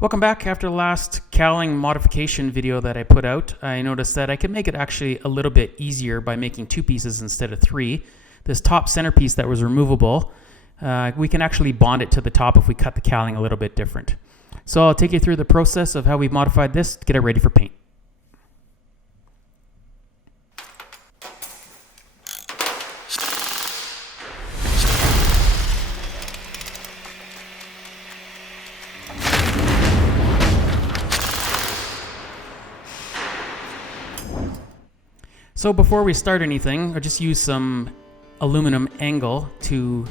Welcome back. After the last cowling modification video that I put out, I noticed that I could make it actually a little bit easier by making two pieces instead of three. This top centerpiece that was removable, we can actually bond it to the top if we cut the cowling a little bit different. So I'll take you through the process of how we've modified this to get it ready for paint. So before we start anything, I'll just use some aluminum angle to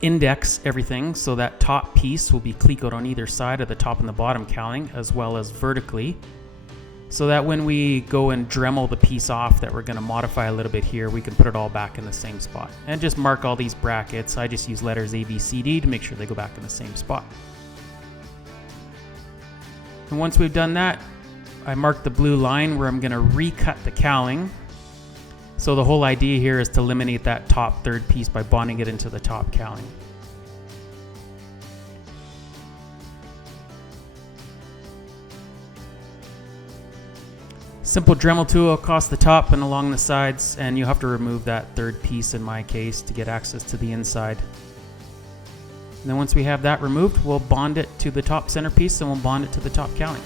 index everything so that top piece will be clecoed on either side of the top and the bottom cowling, as well as vertically, so that when we go and Dremel the piece off that we're going to modify a little bit here, we can put it all back in the same spot. And just mark all these brackets. I just use letters A, B, C, D to make sure they go back in the same spot. And once we've done that, I mark the blue line where I'm going to recut the cowling. So the whole idea here is to eliminate that top third piece by bonding it into the top cowling. Simple Dremel tool across the top and along the sides, and you have to remove that third piece in my case to get access to the inside. And then once we have that removed, we'll bond it to the top centerpiece and we'll bond it to the top cowling.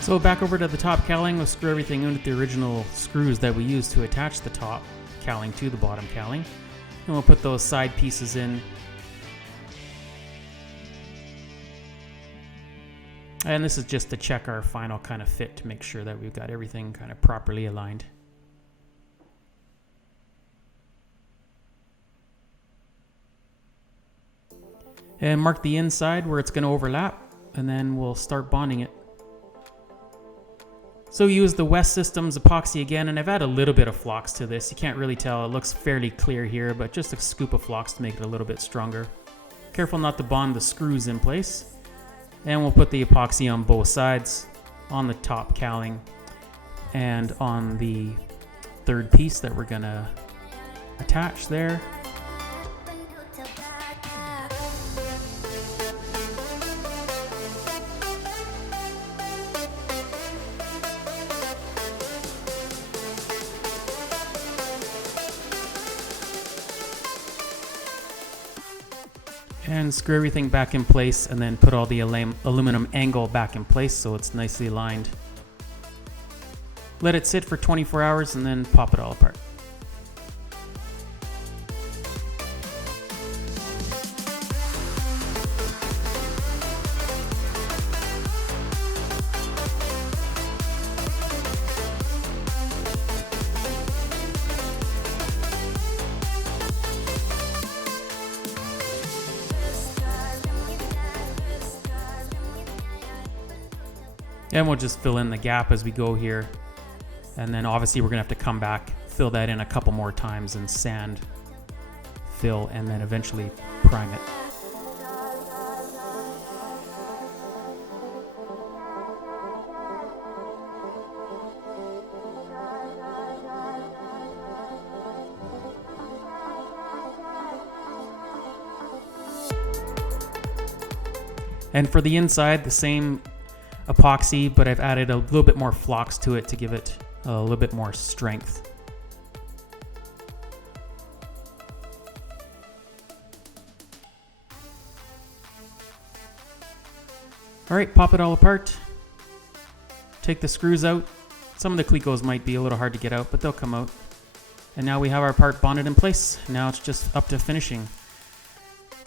So back over to the top cowling, we'll screw everything in with the original screws that we used to attach the top cowling to the bottom cowling. And we'll put those side pieces in. And this is just to check our final kind of fit to make sure that we've got everything kind of properly aligned. And mark the inside where it's going to overlap, and then we'll start bonding it. So use the West Systems epoxy again, and I've added a little bit of flux to this. You can't really tell, it looks fairly clear here, but just a scoop of flux to make it a little bit stronger. Careful not to bond the screws in place. And we'll put the epoxy on both sides, on the top cowling, and on the third piece that we're gonna attach there. And screw everything back in place, and then put all the aluminum angle back in place so it's nicely aligned. Let it sit for 24 hours and then pop it all apart. And we'll just fill in the gap as we go here. And then obviously we're gonna have to come back, fill that in a couple more times and sand, fill, and then eventually prime it. And for the inside, the same epoxy, but I've added a little bit more flux to it to give it a little bit more strength. All right, pop it all apart. Take the screws out. Some of the clecos might be a little hard to get out, but they'll come out. And now we have our part bonded in place. Now it's just up to finishing.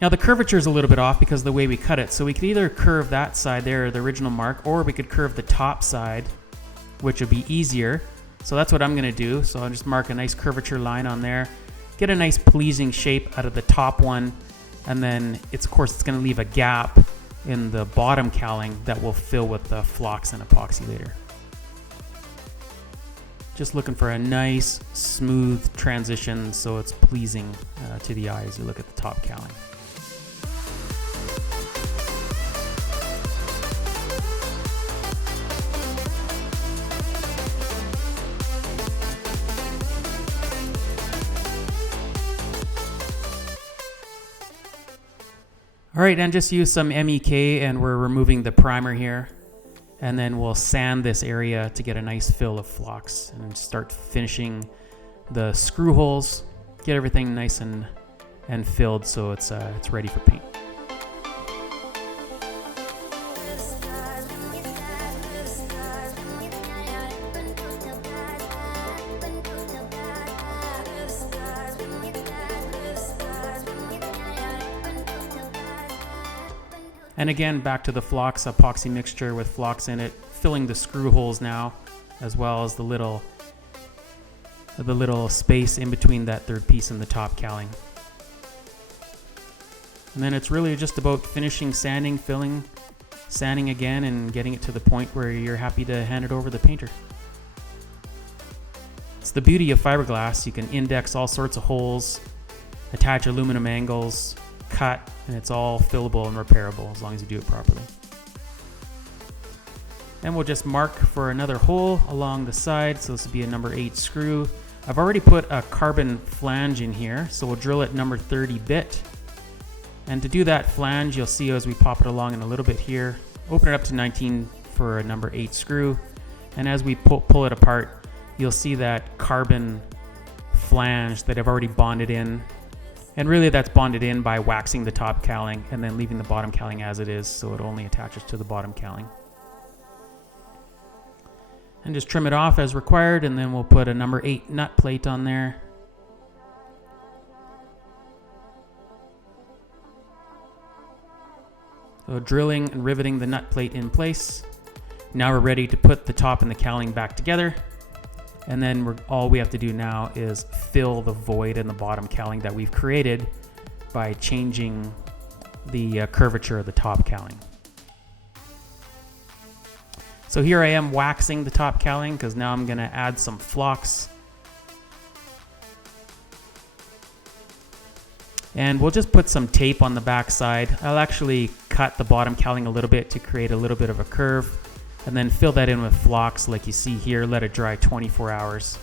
Now the curvature is a little bit off because of the way we cut it. So we could either curve that side there, the original mark, or we could curve the top side, which would be easier. So that's what I'm gonna do. So I'll just mark a nice curvature line on there, get a nice pleasing shape out of the top one, and then of course it's gonna leave a gap in the bottom cowling that will fill with the flocks and epoxy later. Just looking for a nice, smooth transition so it's pleasing to the eye as you look at the top cowling. All right, and just use some MEK, and we're removing the primer here. And then we'll sand this area to get a nice fill of flocks and start finishing the screw holes, get everything nice and filled so it's ready for paint. And again, back to the flocks epoxy mixture with flocks in it, filling the screw holes now, as well as the little space in between that third piece and the top cowling. And then it's really just about finishing sanding, filling, sanding again, and getting it to the point where you're happy to hand it over to the painter. It's the beauty of fiberglass. You can index all sorts of holes, attach aluminum angles, cut, and it's all fillable and repairable as long as you do it properly. And we'll just mark for another hole along the side. So this will be a number 8 screw. I've already put a carbon flange in here, so we'll drill it number 30 bit. And to do that flange, you'll see as we pop it along in a little bit here, open it up to 19 for a number 8 screw. And as we pull it apart, you'll see that carbon flange that I've already bonded in. And really that's bonded in by waxing the top cowling and then leaving the bottom cowling as it is, so it only attaches to the bottom cowling. And just trim it off as required, and then we'll put a number 8 nut plate on there. So drilling and riveting the nut plate in place. Now we're ready to put the top and the cowling back together. And then all we have to do now is fill the void in the bottom cowling that we've created by changing the curvature of the top cowling. So here I am waxing the top cowling because now I'm going to add some flocks. And we'll just put some tape on the back side. I'll actually cut the bottom cowling a little bit to create a little bit of a curve, and then fill that in with flocks like you see here. Let it dry 24 hours.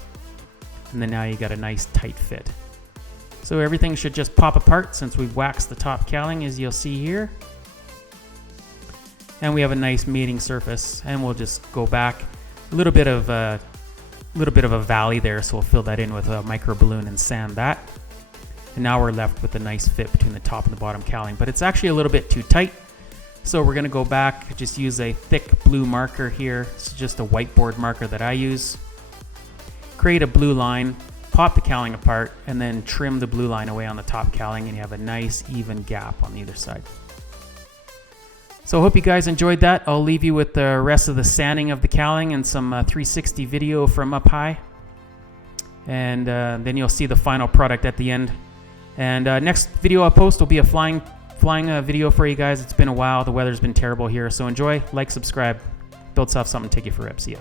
And then now you got a nice tight fit. So everything should just pop apart since we've waxed the top cowling, as you'll see here. And we have a nice mating surface, and we'll just go back a little bit of a valley there, so we'll fill that in with a micro balloon and sand that. And now we're left with a nice fit between the top and the bottom cowling, but it's actually a little bit too tight. So we're gonna go back, just use a thick blue marker here. It's just a whiteboard marker that I use. Create a blue line, pop the cowling apart, and then trim the blue line away on the top cowling, and you have a nice even gap on either side. So I hope you guys enjoyed that. I'll leave you with the rest of the sanding of the cowling and some 360 video from up high. And then you'll see the final product at the end. And next video I'll post will be a flying video for you guys. It's been a while. The weather's been terrible here. So enjoy, like, subscribe, build yourself something, take you for a rip. See ya.